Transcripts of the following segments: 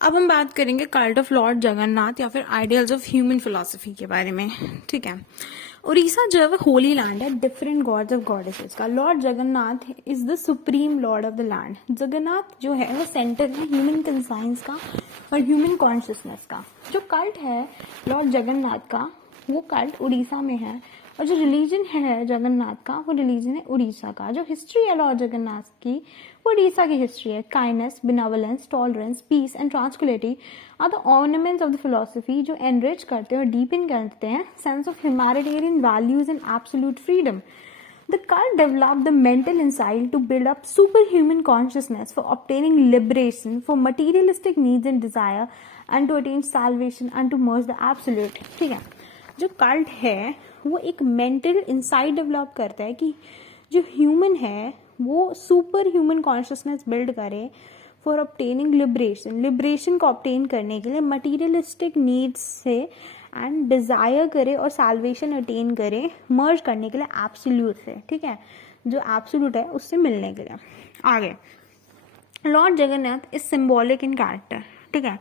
अब हम बात करेंगे कल्ट ऑफ लॉर्ड जगन्नाथ या फिर आइडियल्स ऑफ ह्यूमन फिलोसफी के बारे में। ठीक है, उड़ीसा जो है वो होली लैंड है डिफरेंट गॉड्स ऑफ गॉडेसेस का। Lord Jagannath is the supreme Lord of the land. Jagannath जो है वो सेंटर है ह्यूमन कंसाइंस का और ह्यूमन कॉन्शियसनेस का। जो कल्ट है लॉर्ड जगन्नाथ का वो कल्ट उड़ीसा में है, और जो रिलीजन है जगन्नाथ का वो रिलीजन है उड़ीसा का। जो हिस्ट्री है लॉर्ड जगन्नाथ की वो उड़ीसा की हिस्ट्री है। Kindness, benevolence, tolerance, peace and tranquillity are the ornaments of the philosophy जो एनरिच करते हैं और डीपन करते हैं sense of humanitarian values and absolute freedom. The cult developed the mental insight to build up superhuman consciousness for obtaining liberation for materialistic needs and desire and to attain salvation and to merge the absolute। ठीक है, जो cult है वो एक mental insight develop करता है कि जो ह्यूमन है वो सुपर ह्यूमन कॉन्शियसनेस बिल्ड करे फॉर ऑब्टेनिंग लिबरेशन। लिबरेशन को ऑब्टेन करने के लिए मटीरियलिस्टिक नीड्स से एंड डिजायर करे और साल्वेशन अटेन करे मर्ज करने के लिए एब्सोल्यूट से। ठीक है, जो एब्सोल्यूट है उससे मिलने के लिए। आगे Lord Jagannath is symbolic in character. ठीक है,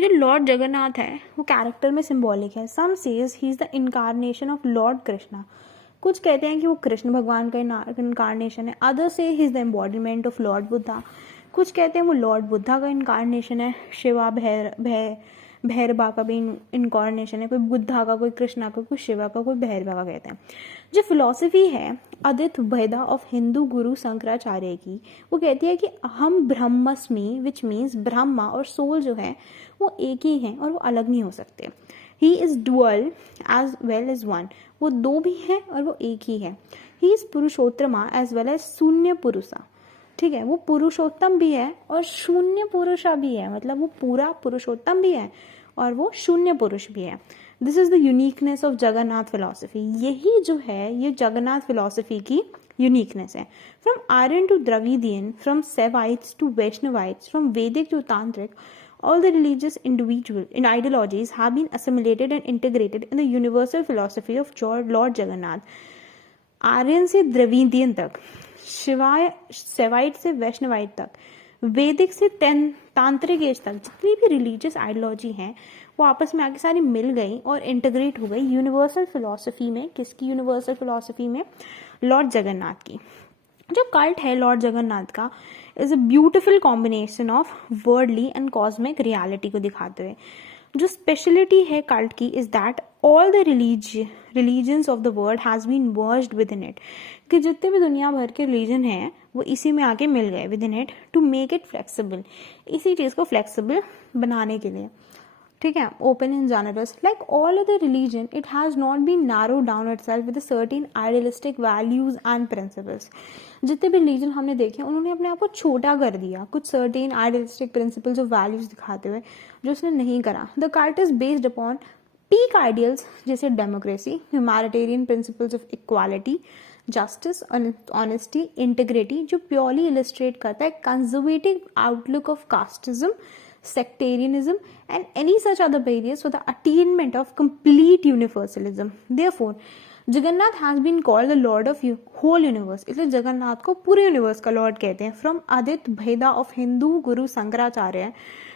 जो लॉर्ड जगन्नाथ है वो कैरेक्टर में सिंबॉलिक है। Some say he is the incarnation of lord Krishna. कुछ कहते हैं कि वो कृष्ण भगवान का इनकारनेशन है। अदर से ही is the embodiment of Lord Buddha. कुछ कहते हैं वो लॉर्ड बुद्धा का इनकारनेशन है। शिवा भैरवा का भी इनकारनेशन है। कोई बुद्धा का, कोई कृष्णा का, कोई शिवा का, कोई भैरवा का कहते हैं। जो फिलॉसफी है अद्वैत वेदा ऑफ हिंदू गुरु शंकराचार्य की, वो कहती है कि हम ब्रह्मस्मि विच मीन्स ब्रह्मा और सोल जो है वो एक ही हैं और वो अलग नहीं हो सकते। He is dual as well as one. वो दो भी हैं और वो एक ही है। He is Purushottama as well as shunya purusha. ठीक है, वो पुरुषोत्तम भी है और शून्य पुरुषा भी है, मतलब वो पूरा पुरुषोत्तम भी है और वो शून्य पुरुष भी है। This is the uniqueness of Jagannath philosophy. यही जो है ये जगन्नाथ फिलोसफी की यूनिकनेस है। From Aryan to Dravidian, from Saivites to Vaishnavites, from Vedic to tantric, all the religious individual in ideologies have been assimilated and integrated in the universal philosophy of Lord Jagannath। Aryan से Dravidian तक, शिवाय सेवाइट से वैष्णवाइट तक, वैदिक से तांत्रिक एज तक जितनी भी रिलीजियस आइडियोलॉजी हैं वो आपस में आके सारी मिल गई और इंटीग्रेट हो गई यूनिवर्सल फिलोसफी में। किसकी यूनिवर्सल फिलोसफी में? लॉर्ड जगन्नाथ की। जो कल्ट है लॉर्ड जगन्नाथ का is a beautiful combination of worldly and cosmic reality को दिखाते हुए। जो स्पेशलिटी है कल्ट की is that all the religions of the world has been merged within it, कि जितने भी दुनिया भर के रिलीजन हैं वो इसी में आके मिल गए within it to make it flexible, इसी चीज को फ्लेक्सिबल बनाने के लिए। ठीक है, open and generous like all other religion it has not been narrow down itself with certain idealistic values and principles. जितने भी रिलीजन हमने देखे उन्होंने अपने आप को छोटा कर दिया कुछ सर्टेन आइडियलिस्टिक प्रिंसिपल्स और वैल्यूज दिखाते हुए, जो उसने नहीं करा। The cult is based upon peak ideals जैसे democracy, humanitarian principles of equality, justice, honesty, integrity, जो प्योरली इलिस्ट्रेट करता है conservative outlook of casteism, sectarianism and any such other barriers for the attainment of complete universalism. Therefore, Jagannath has been called the Lord of whole universe. इसलिए जगन्नाथ को पूरे universe का Lord कहते हैं। From Adit Bheda of Hindu Guru Shankaracharya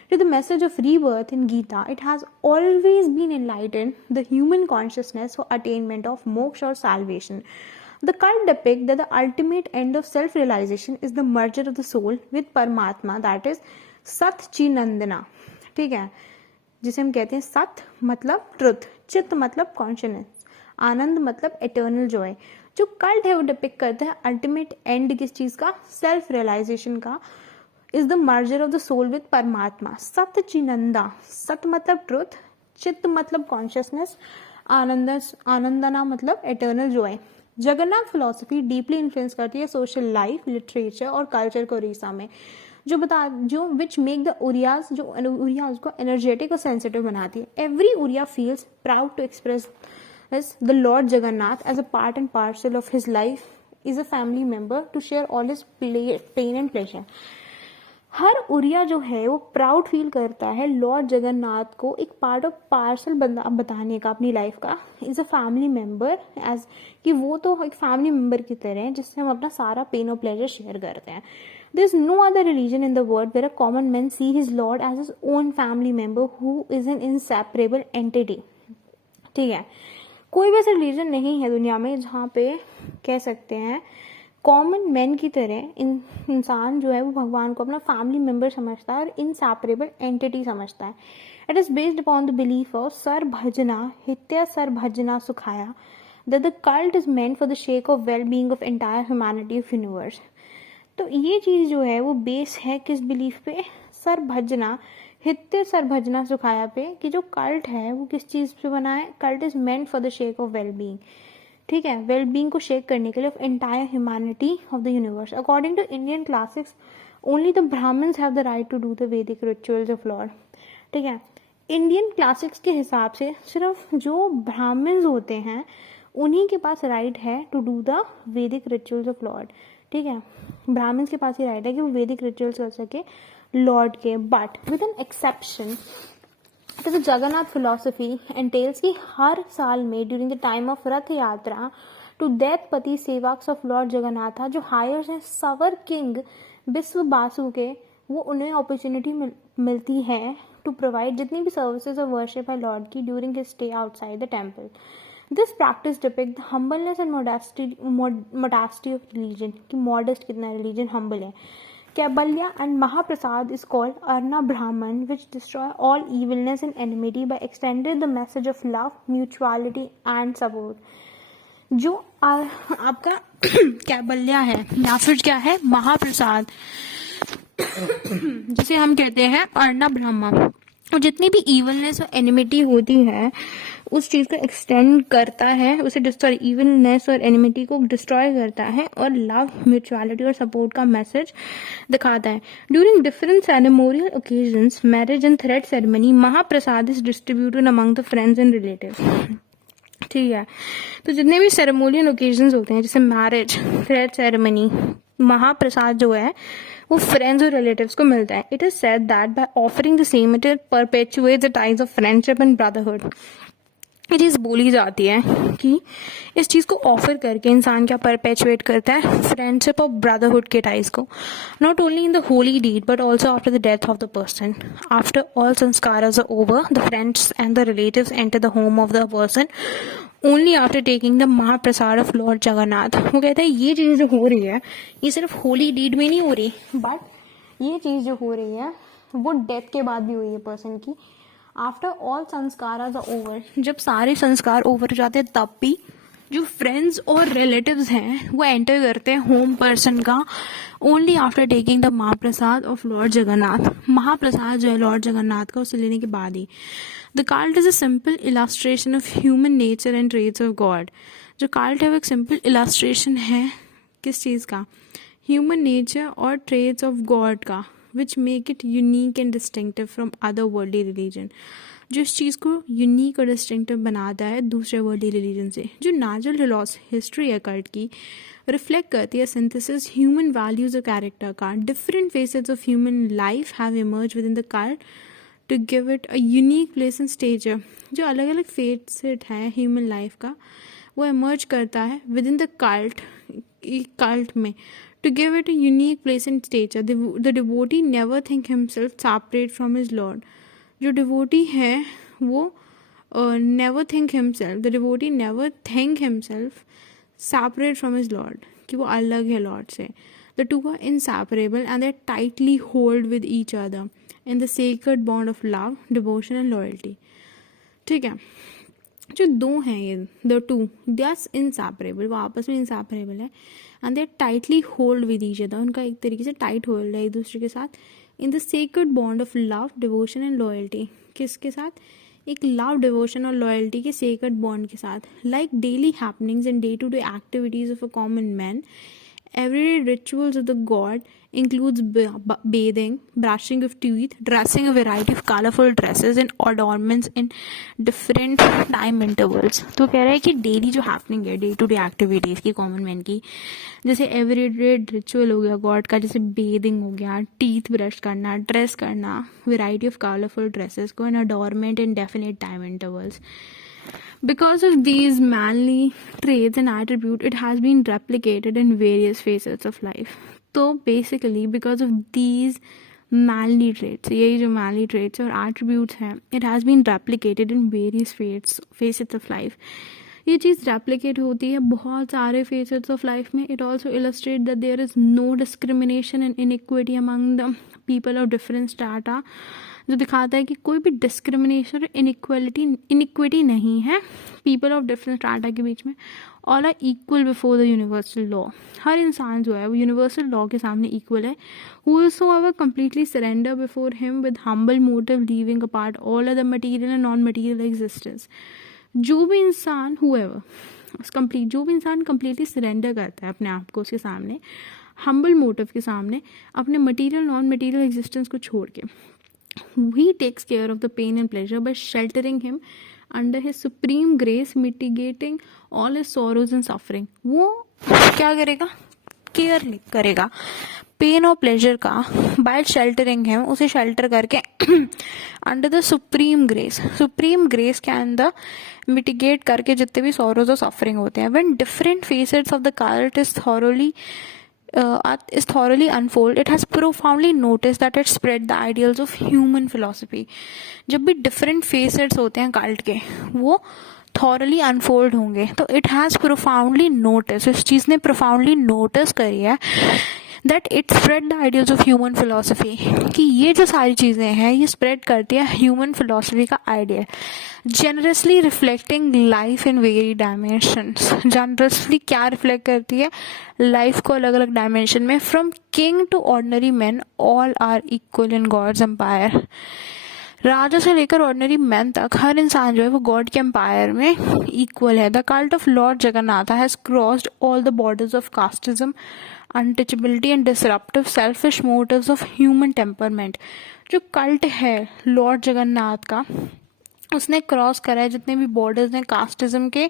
to the message of rebirth in Gita, it has always been enlightened the human consciousness for attainment of moksha or salvation. The cult depicts that the ultimate end of self-realization is the merger of the soul with Paramatma, that is सच्चिनंदना। ठीक है, जिसे हम कहते हैं सत मतलब truth, चित्त मतलब कॉन्शियसनेस, आनंद मतलब एटर्नल जॉय। जो कल्ट है वो डिपिक्ट करता है अल्टीमेट एंड किस चीज का? सेल्फ रियलाइजेशन का। Is the merger of the soul with paramatma. Satchidananda, सत मतलब ट्रुथ, चित्त मतलब कॉन्शियसनेस, आनंदना मतलब eternal Joy. Jagannath philosophy deeply influence करती है सोशल लाइफ, लिटरेचर और कल्चर को उड़ीसा में, जो विच मेक द उड़ियाज, जो उड़ियाज को एनर्जेटिक और सेंसिटिव बनाती है। Every Odia feels proud to express the lord Jagannath as a part and parcel of his life, is a family member to share all his pain and pleasure. हर उड़िया जो है वो proud feel करता है लॉर्ड जगन्नाथ को एक पार्ट ऑफ पार्सल बताने का अपनी लाइफ का, is a family member, as कि वो तो एक फैमिली मेंबर की तरह है जिससे हम अपना सारा पेन और प्लेजर शेयर करते हैं। There is no other religion in the world where a common man see his Lord as his own family member who is an inseparable entity. ठीक है, कोई भी ऐसा रिलीजन नहीं है दुनिया में जहाँ पे कह सकते हैं कॉमन मैन की तरह इंसान जो है वो भगवान को अपना फैमिली मेम्बर समझता है और इनसेपरेबल एंटिटी समझता है. It is based upon the belief of sir भजना हित्य सर भजना सुखाया that the cult is meant for the sake of well-being of entire humanity of universe. तो ये चीज़ जो है वो बेस है किस बिलीफ पे, सर भजना हित्य सर भजना सुखाया पे, कि जो कल्ट है वो किस चीज़ पे बना है, cult is meant for the sake of well being. ठीक है, वेल बीइंग को शेक करने के लिए of entire humanity of the universe. According to Indian classics only the Brahmins have the right to do the Vedic rituals of Lord. ठीक है, Indian classics के हिसाब से सिर्फ जो ब्राह्मण्स होते हैं उन्हीं के पास राइट है to do the Vedic rituals of Lord. ठीक है, ब्राह्मण्स के पास ही राइट है कि वो वैदिक रिचुअल्स कर सके लॉर्ड के. But with an exception, the Jagannath philosophy एंटेल्स कि हर साल में during the time of Rath Yatra to Daitapati sevaks of Lord Jagannath जो हायर्स हैं सवर किंग विश्व बासु के, वो उन्हें अपॉर्चुनिटी मिलती है टू प्रोवाइड जितनी भी सर्विसेज ऑफ वर्शिप है लॉर्ड की during his stay outside the temple. This practice depicts the humbleness and modesty of religion. कि modest कितना religion humble है. Kaibalya and Mahaprasad is called Arna Brahman, which destroy all evilness and enmity by extending the message of love, mutuality and support. जो आपका कैबल्या है या फिर क्या है महाप्रसाद, जिसे हम कहते हैं अर्ना ब्रह्मा, और जितनी भी इवलनेस और एनिमिटी होती है उस चीज को एक्सटेंड करता है, उसे डिस्ट्रॉय, इवलनेस और एनिमिटी को डिस्ट्रॉय करता है और लव, म्यूचुअलिटी और सपोर्ट का मैसेज दिखाता है. During different ceremonial occasions, marriage and thread ceremony, mahaprasad is distributed among the friends and relatives. ठीक है, तो जितने भी सेरेमोनियल ओकेजन्स होते हैं जैसे मैरिज, थ्रेड सेरेमनी, महाप्रसाद जो है वो फ्रेंड्स और रिलेटिव्स को मिलता है. It is said that by offering the same it perpetuates the ties of friendship and brotherhood. ये चीज़ बोली जाती है कि इस चीज़ को ऑफर करके इंसान क्या परपेचुएट करता है, फ्रेंडशिप और ब्रदरहुड के टाइज को. Not only in the holy deed but also after the death of the person. After all sanskaras are over, the friends and the relatives enter the home of the person only after taking the mahaprasad of Lord Jagannath. वो कहते हैं ये चीज़ जो हो रही है ये सिर्फ होली डीड में नहीं हो रही, बट ये चीज़ जो हो रही है वो डेथ के बाद भी हुई है पर्सन की. After all sanskaras are over, जब सारे संस्कार ओवर हो जाते हैं तब भी जो फ्रेंड्स और रिलेटिव्स हैं वो एंटर करते हैं होम पर्सन का only after taking the mahaprasad of Lord Jagannath. महाप्रसाद जो है लॉर्ड जगन्नाथ का उसे लेने के बाद ही. The cult is a simple illustration of human nature and traits of god. जो कल्ट है वो एक सिंपल इलास्ट्रेशन है किस चीज़ का, ह्यूमन नेचर और ट्रेट्स ऑफ गॉड का, which make it unique and distinctive from other worldly religion. जो इस चीज़ को यूनिक और डिस्टिंक्टिव बनाता है दूसरे वर्ल्डली रिलीजन से. जो नेचुरल हिस्ट्री है कल्ट की रिफ्लेक्ट करती है सिंथेसिस ह्यूमन वैल्यूज और कैरेक्टर का. Different faces of human life have emerge within the cult to give it a unique place and stage. जो अलग अलग फेसेट है ह्यूमन लाइफ का वो इमर्ज करता है विद इन द कल्ट में to give it a unique place and stature. The devotee never think himself separate from his Lord. जो devotee है वो never think himself, the devotee never think himself separate from his Lord, कि वो अलग है Lord से. The two are inseparable and they tightly hold with each other in the sacred bond of love, devotion and loyalty. ठीक है, जो दो हैं ये the two they are inseparable, वो आपस में इनसेपरेबल है and they tightly hold with each other. उनका एक तरीके से टाइट होल्ड है एक दूसरे के साथ in the sacred bond of love, devotion and loyalty. किसके साथ, एक लव, डिवोशन और लॉयल्टी के सेक्रेड बॉन्ड के साथ. Like daily happenings and day to day activities of a common man, everyday rituals of the god includes bathing, brushing of teeth, dressing a variety of colorful dresses and adornments in different time intervals. तो कह रहा है कि daily जो happening है, day to day activities की common man की, जैसे एवरीडे रिचुअल हो गया गॉड का, जैसे बेदिंग हो गया, टीथ ब्रश करना, ड्रेस करना, वेराइटी ऑफ कलरफुल ड्रेसेस को, and adornment in definite time intervals. Because of these manly traits and attributes, it has been replicated in various facets of life. तो basically because of these manly traits, यही जो manly traits और attributes हैं, it has been replicated in various facets of life. ये चीज़ replicate होती है बहुत सारे फेसेट्स ऑफ लाइफ में. It also illustrate that there is no discrimination and inequity among the people of different strata, जो दिखाता है कि कोई भी डिस्क्रिमिनेशन और इनइक्विटी नहीं है पीपल ऑफ डिफरेंट स्टाटा के बीच में. All are equal before the universal law. हर इंसान जो है वो यूनिवर्सल लॉ के सामने इक्वल है. whosoever completely surrender before him with humble motive, leaving apart all other material and non-material existence. जो भी इंसान completely surrender करता है अपने आप को उसके सामने, humble motive के सामने, अपने material non-material existence को छोड़ के, he takes care of the pain and pleasure by sheltering him under his supreme grace, mitigating all his sorrows and suffering. वो क्या करेगा? केयर करेगा पेन और प्लेजर का बाय शेल्टरिंग हिम, उसे शेल्टर करके अंडर द सुप्रीम ग्रेस के अंदर मिटिगेट करके जितने भी सॉरोज और सफरिंग होते हैं. When different facets of the cult is thoroughly unfold, it has profoundly noticed that it spread the ideals of human philosophy. जब भी different facets होते हैं कल्ट के, वो thoroughly unfold होंगे, तो it has profoundly noticed, इस चीज़ ने profoundly notice करी है that it spread the ideals of human philosophy, कि ये जो सारी चीज़ें हैं ये spread करती है human philosophy का idea, generously reflecting life in varied dimensions. generously क्या reflect करती है? life को अलग अलग dimension में. from king to ordinary men all are equal in God's empire. राजा से लेकर ऑर्डिनरी मैन तक हर इंसान जो है वो गॉड के एम्पायर में इक्वल है. The cult of Lord Jagannath has crossed all the borders of casteism, untouchability and disruptive selfish motives of human temperament. जो कल्ट है लॉर्ड जगन्नाथ का, उसने क्रॉस करा है जितने भी बॉर्डर्स हैं कास्टिज्म के,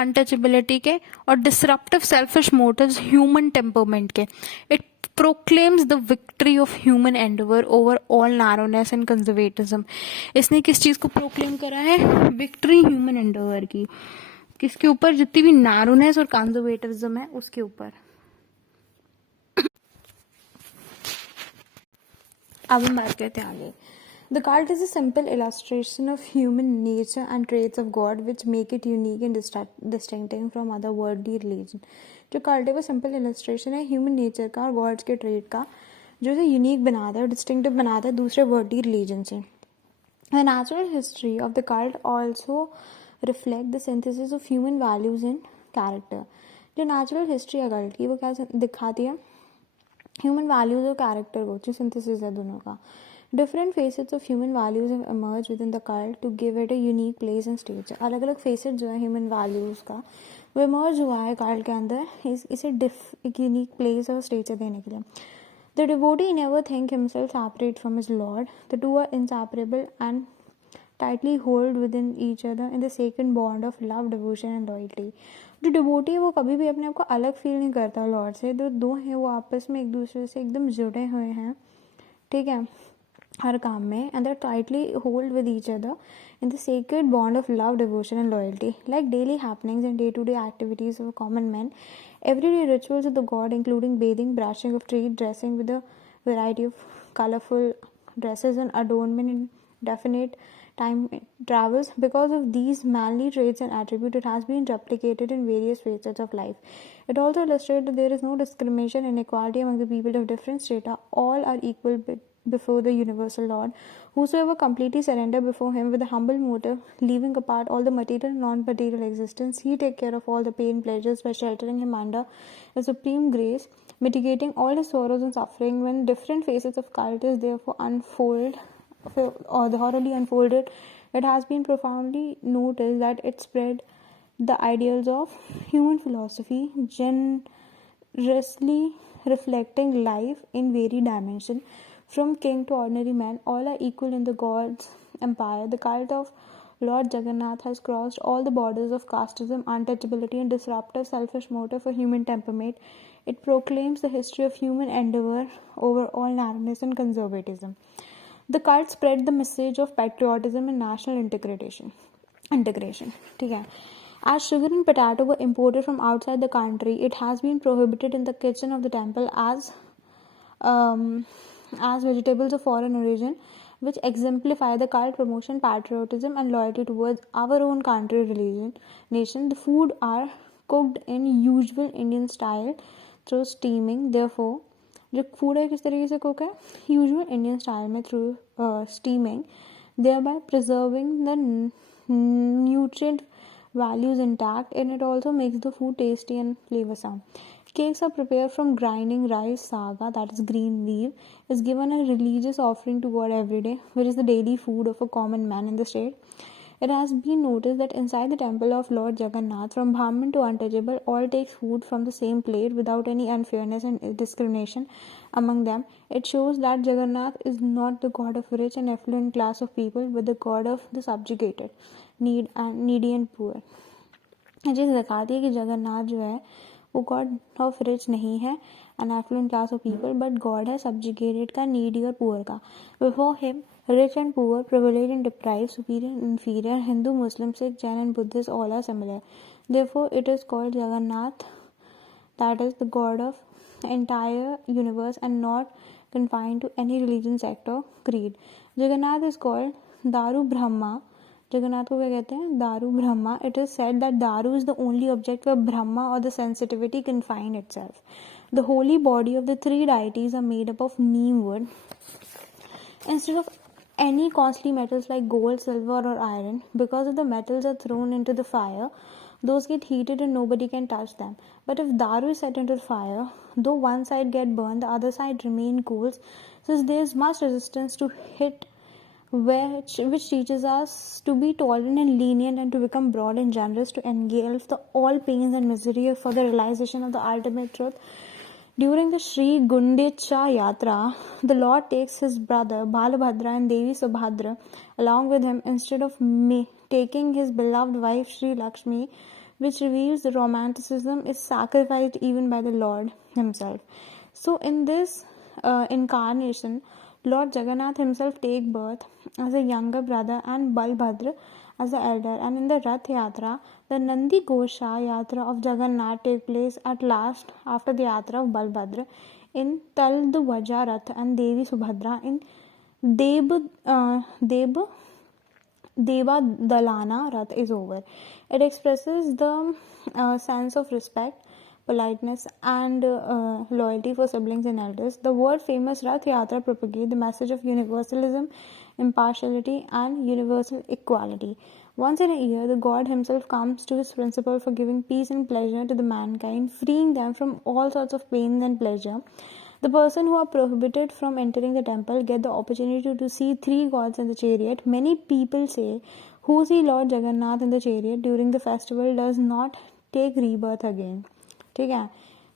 अनटचेबिलिटी के और disruptive selfish motives human temperament के. It proclaims the victory of human endeavor over all narrowness and conservatism. इसने किस चीज को प्रोक्लेम करा है? विक्ट्री ह्यूमन एंडेवर की. किसके ऊपर? जितनी भी narrowness और conservatism है उसके ऊपर. अब हम बात करते हैं आगे. The cult is a simple illustration of human nature and traits of God which make it unique and distinctive from other worldly religion. जो cult है वो simple illustration है human nature का और gods के trait का, जो इसे unique बनाता है और distinctive बनाता है दूसरे worldly religion से. The natural history of the cult also reflect the synthesis of human values and character. जो natural history है cult की वो क्या दिखाती है? Human values और character को, जो synthesis है दोनों का. Different facets of human values have emerged within the cult to give it a unique place and stage. अलग अलग facet जो है human values का वो emerge हुआ है cult के अंदर इसे एक unique place और stage देने के लिए. The devotee never think himself separate from his Lord. The two are inseparable and tightly hold within each other in the sacred bond of love, devotion and loyalty. जो devotee है वो कभी भी अपने आप को अलग फील नहीं करता लॉर्ड से. दो हैं वो आपस में एक दूसरे से एकदम जुड़े हुए हैं, ठीक है, हर काम में. and they tightly hold with each other in the sacred bond of love, devotion and loyalty. Like daily happenings and day-to-day activities of common men, everyday rituals of the god including bathing, brushing of teeth, dressing with a variety of colorful dresses and adornment in definite time travels. Because of these manly traits and attributes, it has been replicated in various facets of life. It also illustrates that there is no discrimination and equality among the people of different strata. All are equal before the universal Lord. Whosoever completely surrender before him with a humble motive, leaving apart all the material and non-material existence, he take care of all the pain pleasures by sheltering him under a supreme grace, mitigating all his sorrows and suffering. When different phases of cult is therefore thoroughly unfolded, it has been profoundly noticed that it spread the ideals of human philosophy, generously reflecting life in varied dimensions. From king to ordinary man, all are equal in the God's empire. The cult of Lord Jagannath has crossed all the borders of casteism, untouchability, and disruptive selfish motive for human temperament. It proclaims the history of human endeavor over all narrowness and conservatism. The cult spread the message of patriotism and national integration. ठीक है. As sugar and potato were imported from outside the country, it has been prohibited in the kitchen of the temple um, as vegetables of foreign origin, which exemplify the cult promotion, patriotism, and loyalty towards our own country, religion, nation. The food are cooked in usual Indian style through steaming. Therefore, जो food है किस तरीके से cook है usual Indian style में through steaming thereby preserving the nutrient values intact, and it also makes the food tasty and flavorsome. Cakes are prepared from grinding rice saga, that is green leaf, is given a religious offering to God every day, which is the daily food of a common man in the state. It has been noticed that inside the temple of Lord Jagannath, from Brahmin to untouchable, all take food from the same plate without any unfairness and discrimination among them. It shows that Jagannath is not the god of rich and affluent class of people, but the god of the subjugated, needy and poor. ये चीज़ दिखाती है कि जगन्नाथ जो है वो God of rich नहीं है an affluent class of people, but god है सब्जुगेटेड का, नीडी और पुअर का. Before him rich and poor, privileged and deprived, superior and inferior, Hindu, Muslim, Sikh, Jain and Buddhist, all are similar. Therefore, it is called Jagannath, that is the god of entire universe and not confined to any religion, sect or creed. Jagannath is called Daru Brahma. जगन्नाथ को क्या कहते हैं Daru Brahma. It is said that Daru is the only object where Brahma or the sensitivity can find itself. The holy body of the three deities are made up of neem wood. Instead of any costly metals like gold, silver or iron, because if the metals are thrown into the fire, those get heated and nobody can touch them. But if daru is set into the fire, though one side get burned, the other side remain cool, since there is much resistance to hit, which teaches us to be tolerant and lenient and to become broad and generous, to engulf all pains and misery for the realization of the ultimate truth. During the Sri Gundicha Yatra, the Lord takes his brother Balabhadra and Devi Subhadra along with him instead of taking his beloved wife Sri Lakshmi, which reveals the romanticism is sacrificed even by the Lord himself. So in this incarnation, Lord Jagannath himself take birth as a younger brother and Balbhadra as the elder, and in the Rath Yatra, the Nandi Ghosha Yatra of Jagannath take place at last after the Yatra of Balbhadra in Taldwaja Rath, and Devi Subhadra in Devadalana Rath is over. It expresses the sense of respect, politeness and loyalty for siblings and elders. The world famous Rath Yatra propagates the message of universalism, impartiality and universal equality. Once in a year, the God himself comes to his principle for giving peace and pleasure to the mankind, freeing them from all sorts of pain and pleasure. The person who are prohibited from entering the temple get the opportunity to see three gods in the chariot. Many people say who see Lord Jagannath in the chariot during the festival does not take rebirth again. ठीक है,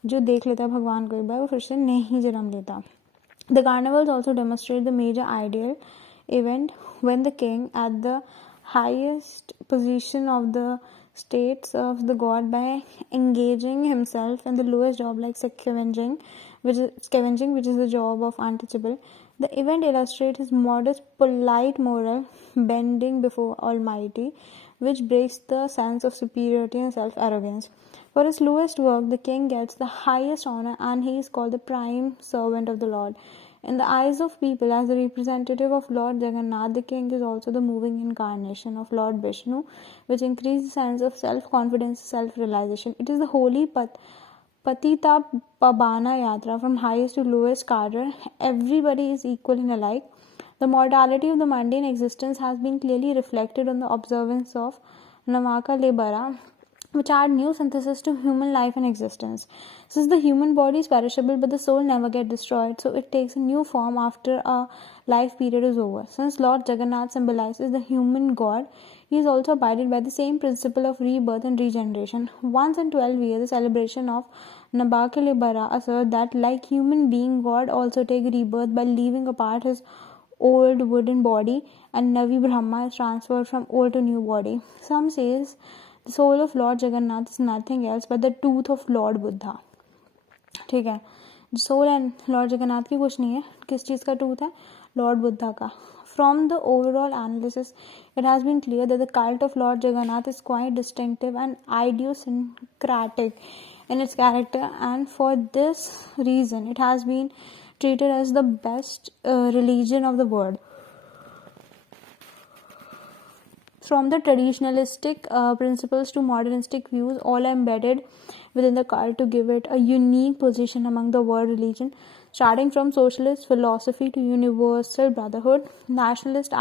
जो देख लेता भगवान को एक बार वो फिर से नहीं जन्म लेता. The carnivals also demonstrate the major ideal event when the king at the highest position of the state serves the god by engaging himself in the lowest job like scavenging, which is the job of untouchable. The event illustrates his modest, polite moral bending before Almighty, which breaks the sense of superiority and self-arrogance. For his lowest work, the king gets the highest honor, and he is called the prime servant of the Lord. In the eyes of people, as the representative of Lord Jagannath, the king is also the moving incarnation of Lord Vishnu, which increases the sense of self-confidence, self-realization. It is the holy Patita Pabana Yatra, from highest to lowest cadre. Everybody is equal and alike. The mortality of the mundane existence has been clearly reflected on the observance of Navaka Lebara, which add new synthesis to human life and existence. Since the human body is perishable but the soul never gets destroyed, so it takes a new form after a life period is over. Since Lord Jagannath symbolizes the human god, he is also abided by the same principle of rebirth and regeneration. Once in 12 years, the celebration of Nabakilebara asserts that like human being, God also takes rebirth by leaving apart his old wooden body, and Navi Brahma is transferred from old to new body. Some says the soul of Lord Jagannath is nothing else but the tooth of Lord Buddha. ठीक है, soul and Lord Jagannath की कुछ नहीं है, किस चीज़ का tooth है? लॉर्ड बुद्धा का. From the overall analysis, it has been clear that the cult of Lord Jagannath is quite distinctive and idiosyncratic in its character, and for this reason, it has been treated as the best religion of the world. From the traditionalistic principles to modernistic views, all are embedded within the cult to give it a unique position among the world religion, starting from socialist philosophy to universal brotherhood, nationalistic